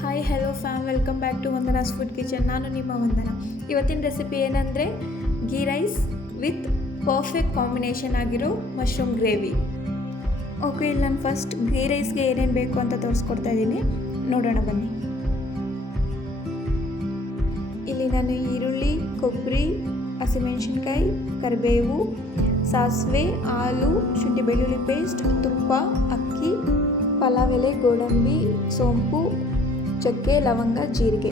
Hi hello fam, welcome back to Vandana's food kitchen. ನಾನು ನಿಮ್ಮ ವಂದನ. ಇವತ್ತಿನ ರೆಸಿಪಿ ಏನಂದರೆ ghee rice with perfect combination ಆಗಿರೋ ಮಶ್ರೂಮ್ ಗ್ರೇವಿ. ಓಕೆ, ಇಲ್ಲಿ ನಾನು ಫಸ್ಟ್ ಗೀ ರೈಸ್ಗೆ ಏನೇನು ಬೇಕು ಅಂತ ತೋರಿಸ್ಕೊಡ್ತಾ ಇದ್ದೀನಿ, ನೋಡೋಣ ಬನ್ನಿ. ಇಲ್ಲಿ ನಾನು ಈರುಳ್ಳಿ, ಕೊಬ್ಬರಿ, ಹಸಿಮೆಣಸಿನ್ಕಾಯಿ, ಕರಿಬೇವು, ಸಾಸಿವೆ, ಹಾಲು, ಶುಂಠಿ ಬೆಳ್ಳುಳ್ಳಿ ಪೇಸ್ಟ್, ತುಪ್ಪ, ಅಕ್ಕಿ, ಪಲಾವ್ ಎಲೆ, ಗೋಡಂಬಿ, ಸೋಂಪು, ಚಕ್ಕೆ, ಲವಂಗ, ಜೀರಿಗೆ.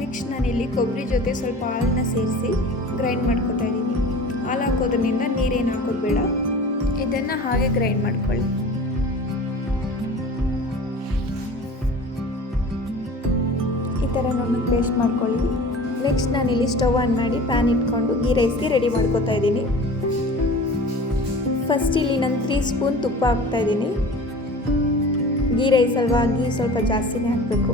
ನೆಕ್ಸ್ಟ್ ನಾನಿಲ್ಲಿ ಕೊಬ್ಬರಿ ಜೊತೆ ಸ್ವಲ್ಪ ಹಾಲನ್ನ ಸೇರಿಸಿ ಗ್ರೈಂಡ್ ಮಾಡ್ಕೊತಾ ಇದ್ದೀನಿ. ಹಾಲು ಹಾಕೋದ್ರಿಂದ ನೀರೇನು ಹಾಕೋದು ಬೇಡ, ಇದನ್ನು ಹಾಗೆ ಗ್ರೈಂಡ್ ಮಾಡ್ಕೊಳ್ಳಿ. ಈ ಥರ ನುಣ್ಣಗೆ ಪೇಸ್ಟ್ ಮಾಡ್ಕೊಳ್ಳಿ. ನೆಕ್ಸ್ಟ್ ನಾನಿಲ್ಲಿ ಸ್ಟವ್ ಆನ್ ಮಾಡಿ ಪ್ಯಾನ್ ಇಟ್ಕೊಂಡು ಗೀ ರೈಸ್ಗೆ ರೆಡಿ ಮಾಡ್ಕೊತಾ ಇದ್ದೀನಿ. ಫಸ್ಟ್ ಇಲ್ಲಿ ನಾನು 3 ಸ್ಪೂನ್ ತುಪ್ಪ ಹಾಕ್ತಾಯಿದ್ದೀನಿ. ಗೀ ರೈಸ್ ಅಲ್ವಾ, ಗೀ ಸ್ವಲ್ಪ ಜಾಸ್ತಿನೇ ಹಾಕಬೇಕು.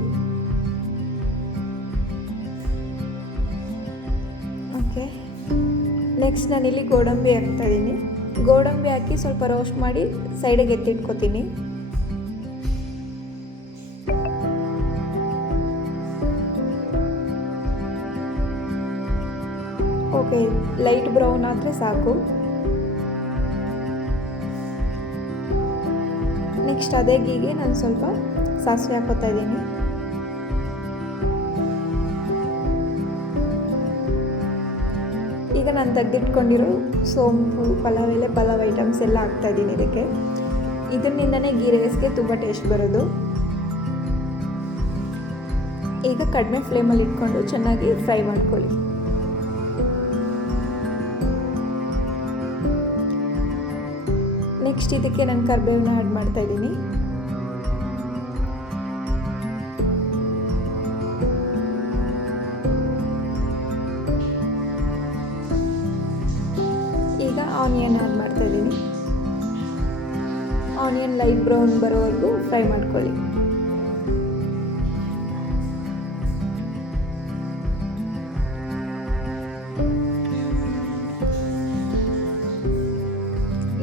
ಓಕೆ, ನೆಕ್ಸ್ಟ್ ನಾನಿಲ್ಲಿ ಗೋಡಂಬಿ ಹಾಕ್ತಾಯಿದ್ದೀನಿ. ಗೋಡಂಬಿ ಹಾಕಿ ಸ್ವಲ್ಪ ರೋಸ್ಟ್ ಮಾಡಿ ಸೈಡಿಗೆ ಎತ್ತಿಟ್ಕೊತೀನಿ. ಓಕೆ, ಲೈಟ್ ಬ್ರೌನ್ ಆದರೆ ಸಾಕು. ನೆಕ್ಸ್ಟ್ ಅದೇ ಗೀಗೆ ನಾನು ಸ್ವಲ್ಪ ಸಾಸಿವೆ ಹಾಕೋತಾ ಇದ್ದೀನಿ. ಈಗ ನಾನು ತೆಗೆದಿಟ್ಕೊಂಡಿರೋ ಸೋಂಪು, ಪಲಾವ್ ಎಲೆ, ಪಲಾವ್ ಐಟಮ್ಸ್ ಎಲ್ಲ ಹಾಕ್ತಾಯಿದ್ದೀನಿ ಇದಕ್ಕೆ. ಇದರಿಂದನೇ ಗೀ ರೈಸ್ಗೆ ತುಂಬ ಟೇಸ್ಟ್ ಬರೋದು. ಈಗ ಕಡಿಮೆ ಫ್ಲೇಮಲ್ಲಿ ಇಟ್ಕೊಂಡು ಚೆನ್ನಾಗಿ ಫ್ರೈ ಮಾಡ್ಕೊಳ್ಳಿ. ನೆಕ್ಸ್ಟ್ ಇದಕ್ಕೆ ನಾನು ಕರಿಬೇವನ್ನ ಆ್ಯಡ್ ಮಾಡ್ತಾ ಇದ್ದೀನಿ. ಈಗ ಆನಿಯನ್ ಆ್ಯಡ್ ಮಾಡ್ತಾ ಇದ್ದೀನಿ. ಆನಿಯನ್ ಲೈಟ್ ಬ್ರೌನ್ ಬರೋವರೆಗೂ ಫ್ರೈ ಮಾಡ್ಕೊಳ್ಳಿ.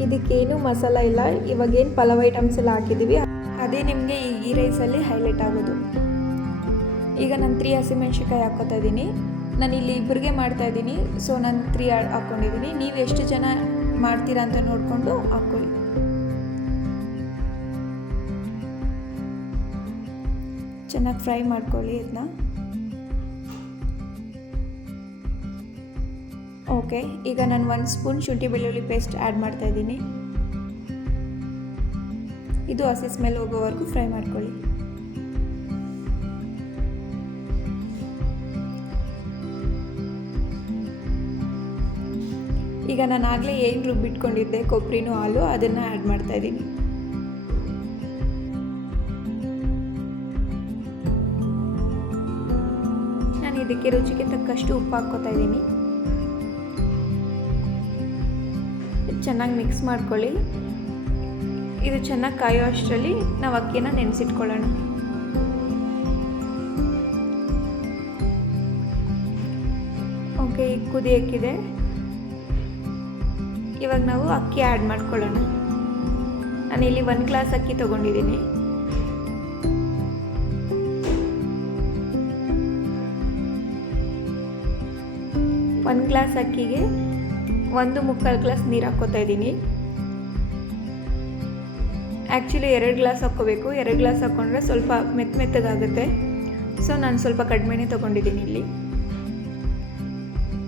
ಇದಕ್ಕೇನು ಮಸಾಲ ಇಲ್ಲ, ಇವಾಗೇನು ಪಲಾವ್ ಐಟಮ್ಸ್ ಎಲ್ಲ ಹಾಕಿದ್ದೀವಿ ಅದೇ ನಿಮಗೆ ಈ ಗೀ ರೈಸಲ್ಲಿ ಹೈಲೈಟ್ ಆಗೋದು. ಈಗ ನಾನು 3 ಹಸಿಮೆಣ್ಸಿನ್ಕಾಯಿ ಹಾಕ್ಕೋತಾ ಇದ್ದೀನಿ. ನಾನು ಇಲ್ಲಿ ಇಬ್ಬರಿಗೆ ಮಾಡ್ತಾಯಿದ್ದೀನಿ, ಸೊ ನಾನು 3 ಹಾಕ್ಕೊಂಡಿದ್ದೀನಿ. ನೀವು ಎಷ್ಟು ಜನ ಮಾಡ್ತೀರಾ ಅಂತ ನೋಡಿಕೊಂಡು ಹಾಕ್ಕೊಳ್ಳಿ. ಚೆನ್ನಾಗಿ ಫ್ರೈ ಮಾಡ್ಕೊಳ್ಳಿ ಇದನ್ನ. ಓಕೆ, ಈಗ ನಾನು 1 ಸ್ಪೂನ್ ಶುಂಠಿ ಬೆಳ್ಳುಳ್ಳಿ ಪೇಸ್ಟ್ ಆ್ಯಡ್ ಮಾಡ್ತಾ ಇದ್ದೀನಿ. ಇದು ಹಸಿ ಸ್ಮೆಲ್ ಹೋಗೋವರೆಗೂ ಫ್ರೈ ಮಾಡ್ಕೊಳ್ಳಿ. ಈಗ ನಾನು ಆಗಲೇ ಏನು ರುಬ್ಬಿಟ್ಕೊಂಡಿದ್ದೆ ಕೊಬ್ಬರಿನೂ ಹಾಲು, ಅದನ್ನು ಆ್ಯಡ್ ಮಾಡ್ತಾ ಇದ್ದೀನಿ. ನಾನು ಇದಕ್ಕೆ ರುಚಿಗೆ ತಕ್ಕಷ್ಟು ಉಪ್ಪು ಹಾಕ್ಕೋತಾ ಇದ್ದೀನಿ. ಚೆನ್ನಾಗಿ ಮಿಕ್ಸ್ ಮಾಡ್ಕೊಳ್ಳಿ. ಇದು ಚೆನ್ನಾಗಿ ಕಾಯೋ ಅಷ್ಟರಲ್ಲಿ ನಾವು ಅಕ್ಕಿನ ನೆನೆಸಿಟ್ಕೊಳ್ಳೋಣ. ಓಕೆ, ಈಗ ಕುದಿಯೋಕ್ಕಿದೆ. ಇವಾಗ ನಾವು ಅಕ್ಕಿ ಆ್ಯಡ್ ಮಾಡ್ಕೊಳ್ಳೋಣ. ನಾನಿಲ್ಲಿ 1 ಗ್ಲಾಸ್ ಅಕ್ಕಿ ತೊಗೊಂಡಿದ್ದೀನಿ. ಒಂದು ಗ್ಲಾಸ್ ಅಕ್ಕಿಗೆ 1.25 ಗ್ಲಾಸ್ ನೀರು ಹಾಕ್ಕೋತಾ ಇದ್ದೀನಿ. ಆ್ಯಕ್ಚುಲಿ 2 ಗ್ಲಾಸ್ ಹಾಕ್ಕೋಬೇಕು. 2 ಗ್ಲಾಸ್ ಹಾಕ್ಕೊಂಡ್ರೆ ಸ್ವಲ್ಪ ಮೆತ್ತಗಾಗುತ್ತೆ, ಸೊ ನಾನು ಸ್ವಲ್ಪ ಕಡಿಮೆನೇ ತೊಗೊಂಡಿದ್ದೀನಿ ಇಲ್ಲಿ.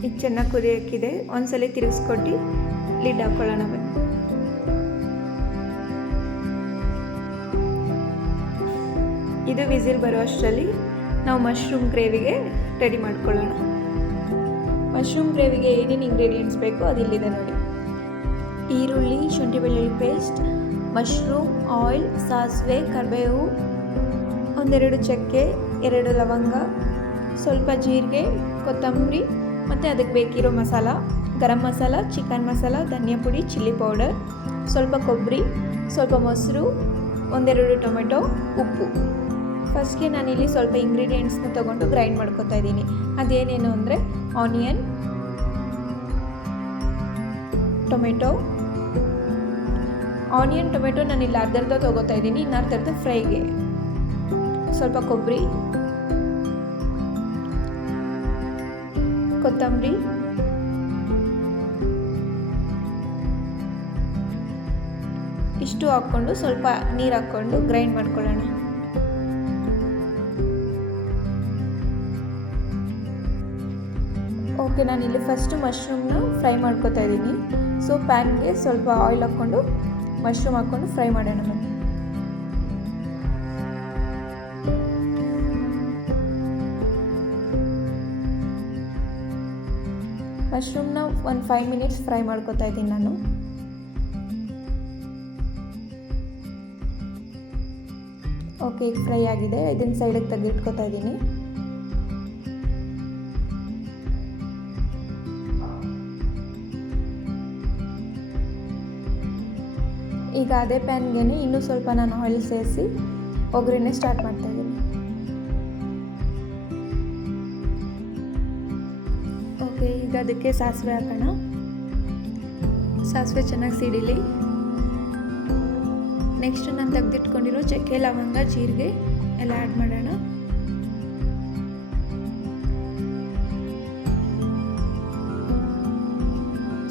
ಈಗ ಚೆನ್ನಾಗಿ ಕುದಿಯೋಕ್ಕಿದೆ. ಒಂದ್ಸಲ ತಿರುಗಿಸ್ಕೊಟ್ಟು ಲಿಡ್ ಹಾಕ್ಕೊಳ್ಳೋಣ ಬನ್ನಿ. ಇದು ವಿಸಿಲ್ ಬರೋ ಅಷ್ಟರಲ್ಲಿ ನಾವು ಮಶ್ರೂಮ್ ಗ್ರೇವಿಗೆ ರೆಡಿ ಮಾಡ್ಕೊಳ್ಳೋಣ. ಮಶ್ರೂಮ್ ಗ್ರೇವಿಗೆ ಏನೇನು ಇಂಗ್ರೀಡಿಯೆಂಟ್ಸ್ ಬೇಕೋ ಅದಿಲ್ಲಿದೆ ನೋಡಿ. ಈರುಳ್ಳಿ, ಶುಂಠಿ ಬೆಳ್ಳುಳ್ಳಿ ಪೇಸ್ಟ್, ಮಶ್ರೂಮ್, ಆಯಿಲ್, ಸಾಸಿವೆ, ಕರಿಬೇವು, 1-2 ಚಕ್ಕೆ, 2 ಲವಂಗ, ಸ್ವಲ್ಪ ಜೀರಿಗೆ, ಕೊತ್ತಂಬರಿ ಮತ್ತು ಅದಕ್ಕೆ ಬೇಕಿರೋ ಮಸಾಲ, ಗರಂ ಮಸಾಲ, ಚಿಕನ್ ಮಸಾಲ, ಧನಿಯಾ ಪುಡಿ, ಚಿಲ್ಲಿ ಪೌಡರ್, ಸ್ವಲ್ಪ ಕೊಬ್ಬರಿ, ಸ್ವಲ್ಪ ಮೊಸರು, 1-2 ಟೊಮೆಟೊ, ಉಪ್ಪು. ಫಸ್ಟ್ಗೆ ನಾನಿಲ್ಲಿ ಸ್ವಲ್ಪ ಇಂಗ್ರೀಡಿಯೆಂಟ್ಸ್ನ ತೊಗೊಂಡು ಗ್ರೈಂಡ್ ಮಾಡ್ಕೊತಾ ಇದ್ದೀನಿ. ಅದೇನೇನು ಅಂದರೆ ಆನಿಯನ್, ಟೊಮೆಟೊ, ಆನಿಯನ್ ಟೊಮೆಟೊ ನಾನು ಇಲ್ಲಿ ಅರ್ಧರ್ಧ ತೊಗೋತಾ ಇದ್ದೀನಿ, ಇನ್ನು ಅರ್ಧರ್ಧ ಫ್ರೈಗೆ. ಸೊ ಸ್ವಲ್ಪ ಕೊಬ್ಬರಿ, ಕೊತ್ತಂಬರಿ, ಇಷ್ಟು ಹಾಕ್ಕೊಂಡು ಸ್ವಲ್ಪ ನೀರು ಹಾಕ್ಕೊಂಡು ಗ್ರೈಂಡ್ ಮಾಡ್ಕೊಳ್ಳೋಣ. ಓಕೆ, ನಾನಿಲ್ಲಿ ಫಸ್ಟು ಮಶ್ರೂಮ್ನ ಫ್ರೈ ಮಾಡ್ಕೊತಾ ಇದ್ದೀನಿ. ಸೊ ಪ್ಯಾನ್ಗೆ ಸ್ವಲ್ಪ ಆಯಿಲ್ ಹಾಕ್ಕೊಂಡು ಮಶ್ರೂಮ್ ಹಾಕ್ಕೊಂಡು ಫ್ರೈ ಮಾಡೋಣ. ಬನ್ನಿ. ಮಶ್ರೂಮ್ನ ಒಂದು 5 ಮಿನಿಟ್ಸ್ ಫ್ರೈ ಮಾಡ್ಕೊತಾ ಇದ್ದೀನಿ ನಾನು. ಓಕೆ, ಈಗ ಫ್ರೈ ಆಗಿದೆ. ಇದನ್ನು ಸೈಡಿಗೆ ತೆಗೆದಿಟ್ಕೊತಾ ಇದ್ದೀನಿ. ಈಗ ಅದೇ ಪ್ಯಾನ್ಗೆ ಇನ್ನೂ ಸ್ವಲ್ಪ ನಾನು ಆಯಿಲ್ ಸೇರಿಸಿ ಒಗ್ಗರಣೆ ಸ್ಟಾರ್ಟ್ ಮಾಡ್ತಾ ಇದ್ದೀನಿ. ಓಕೆ, ಈಗ ಅದಕ್ಕೆ ಸಾಸಿವೆ ಹಾಕೋಣ. ಸಾಸಿವೆ ಚೆನ್ನಾಗಿ ಸಿಡಿಲಿ. ನೆಕ್ಸ್ಟ್ ನಾನು ತೆಗೆದಿಟ್ಕೊಂಡಿರೋ ಚಕ್ಕೆ, ಲವಂಗ, ಜೀರಿಗೆ ಎಲ್ಲ ಆ್ಯಡ್ ಮಾಡೋಣ.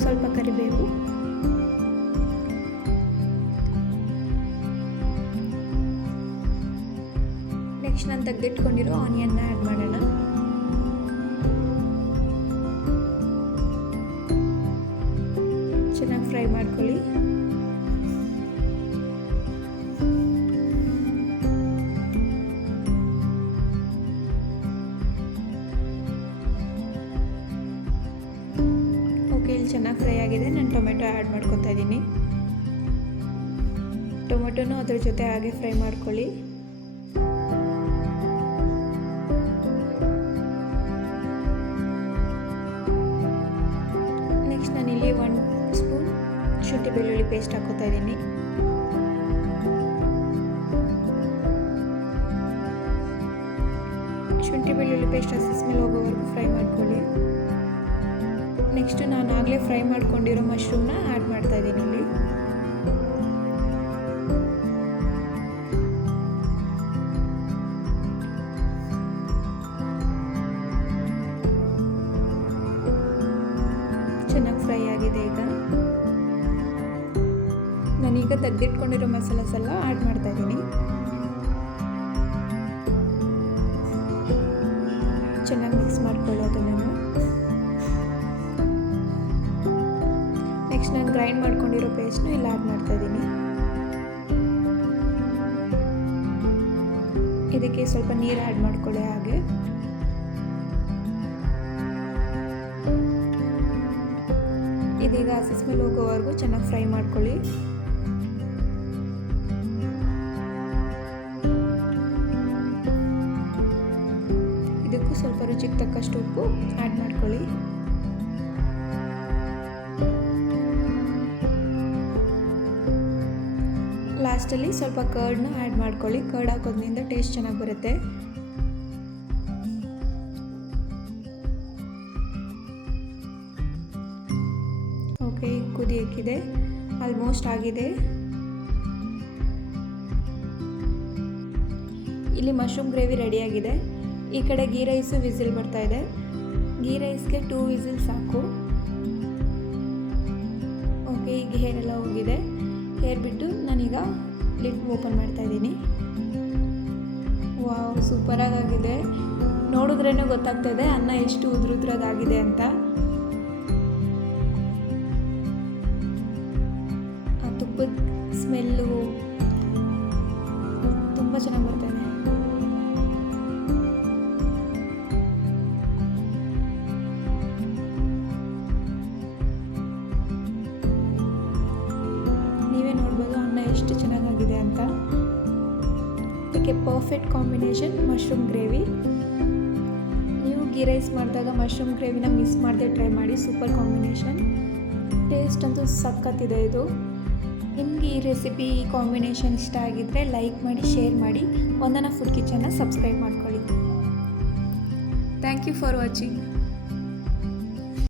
ಸ್ವಲ್ಪ ಕರಿಬೇವು, ನೆಕ್ಸ್ಟ್ ನಾನು ತೆಗೆದಿಟ್ಕೊಂಡಿರೋ ಆನಿಯನ್ನ ಆ್ಯಡ್ ಮಾಡೋಣ. ಚೆನ್ನಾಗಿ ಫ್ರೈ ಮಾಡ್ಕೊಳ್ಳಿ. ಓಕೆ, ಇಲ್ಲಿ ಚೆನ್ನಾಗಿ ಫ್ರೈ ಆಗಿದೆ. ನಾನು ಟೊಮೆಟೊ ಆ್ಯಡ್ ಮಾಡ್ಕೊತಾ ಇದ್ದೀನಿ. ಟೊಮೆಟೊನೂ ಅದ್ರ ಜೊತೆ ಹಾಗೆ ಫ್ರೈ ಮಾಡ್ಕೊಳ್ಳಿ. ನೆಕ್ಸ್ಟ್ ನಾನಿಲ್ಲಿ 1 ಸ್ಪೂನ್ ಶುಂಠಿ ಬೆಳ್ಳುಳ್ಳಿ ಪೇಸ್ಟ್ ಹಾಕೋತಾ ಇದ್ದೀನಿ. ಶುಂಠಿ ಬೆಳ್ಳುಳ್ಳಿ ಪೇಸ್ಟ್ ಹಸಿ ಸ್ಮೆಲ್ ಹೋಗೋವರೆಗೂ ಫ್ರೈ ಮಾಡ್ಕೊಳ್ಳಿ. ನೆಕ್ಸ್ಟ್ ನಾನು ಆಗಲೇ ಫ್ರೈ ಮಾಡ್ಕೊಂಡಿರೋ ಮಶ್ರೂಮ್ನ ಆ್ಯಡ್ ಮಾಡ್ತಾ ಇದ್ದೀನಿ ಇಲ್ಲಿ. ಚೆನ್ನಾಗಿ ಫ್ರೈ ಆಗಿದೆ. ಈಗ ನಾನೀಗ ತೆಗೆದಿಟ್ಕೊಂಡಿರೋ ಮಸಾಲಾಸ್ ಎಲ್ಲ ಆ್ಯಡ್ ಮಾಡ್ತಾ ಇದ್ದೀನಿ. ಚೆನ್ನಾಗಿ ಮಿಕ್ಸ್ ಮಾಡ್ಕೊಳ್ಳೋದು ನಾನು. ನೆಕ್ಸ್ಟ್ ನಾನು ಗ್ರೈಂಡ್ ಮಾಡ್ಕೊಂಡಿರೋ ಪೇಸ್ಟ್ನ ಇಲ್ಲಿ ಆ್ಯಡ್ ಮಾಡ್ತಾ ಇದ್ದೀನಿ. ಇದಕ್ಕೆ ಸ್ವಲ್ಪ ನೀರು ಆ್ಯಡ್ ಮಾಡ್ಕೊಳ್ಳಿ. ಹಾಗೆ ಇದೀಗ ಹಸಿ ಸ್ಮೆಲ್ ಹೋಗೋವರೆಗೂ ಚೆನ್ನಾಗಿ ಫ್ರೈ ಮಾಡ್ಕೊಳ್ಳಿ. ಇದಕ್ಕೂ ಸ್ವಲ್ಪ ರುಚಿಗೆ ತಕ್ಕಷ್ಟು ಉಪ್ಪು ಆ್ಯಡ್ ಮಾಡ್ಕೊಳ್ಳಿ. ಲಾಸ್ಟಲ್ಲಿ ಸ್ವಲ್ಪ ಕರ್ಡ್ನ ಆ್ಯಡ್ ಮಾಡ್ಕೊಳ್ಳಿ. ಕರ್ಡ್ ಹಾಕೋದ್ರಿಂದ ಟೇಸ್ಟ್ ಚೆನ್ನಾಗಿ ಬರುತ್ತೆ. ಓಕೆ, ಕುದಿಯಕ್ಕಿದೆ. ಆಲ್ಮೋಸ್ಟ್ ಆಗಿದೆ. ಇಲ್ಲಿ ಮಶ್ರೂಮ್ ಗ್ರೇವಿ ರೆಡಿಯಾಗಿದೆ. ಈ ಕಡೆ ಗೀ ರೈಸು ವಿಸಿಲ್ ಬರ್ತಾ ಇದೆ. ಗೀ ರೈಸ್ಗೆ 2 ವಿಸಿಲ್ ಸಾಕು. ಓಕೆ, ಈಗ ಹೇರೆಲ್ಲ ಹೋಗಿದೆ. ಹೇರ್ ಬಿಟ್ಟು ನಾನೀಗ ಲಿಡ್ ಓಪನ್ ಮಾಡ್ತಾ ಇದ್ದೀನಿ. ವಾವ್, ಸೂಪರಾಗಿದೆ. ನೋಡಿದ್ರೇ ಗೊತ್ತಾಗ್ತದೆ ಅನ್ನ ಎಷ್ಟು ಉದ್ರುದ್ರಾಗಿದೆ ಅಂತ. ಆ ತುಪ್ಪದ ಸ್ಮೆಲ್ಲು ತುಂಬ ಚೆನ್ನಾಗಿ ಬರ್ತಾಯಿದೆ. ನೀವೇ ನೋಡ್ಬೋದು ಅನ್ನ ಎಷ್ಟು ಚೆನ್ನಾಗಿದೆ ಅಂತ. ಇದಕ್ಕೆ ಪರ್ಫೆಕ್ಟ್ ಕಾಂಬಿನೇಷನ್ ಮಶ್ರೂಮ್ ಗ್ರೇವಿ. ನೀವು ಗೀ ರೈಸ್ ಮಾಡಿದಾಗ ಮಶ್ರೂಮ್ ಗ್ರೇವಿನ ಮಿಸ್ ಮಾಡದೆ ಟ್ರೈ ಮಾಡಿ. Super combination. ಟೇಸ್ಟ್ ಅಂತೂ ಸಖತ್ತಿದೆ ಇದು. ನಿಮಗೆ ಈ ರೆಸಿಪಿ, ಈ ಕಾಂಬಿನೇಷನ್ ಇಷ್ಟ ಆಗಿದ್ದರೆ ಲೈಕ್ ಮಾಡಿ, ಶೇರ್ ಮಾಡಿ. ವಂದನಾ ಫುಡ್ ಕಿಚನ್ನ ಸಬ್ಸ್ಕ್ರೈಬ್ ಮಾಡ್ಕೊಳ್ಳಿ. Thank you for watching.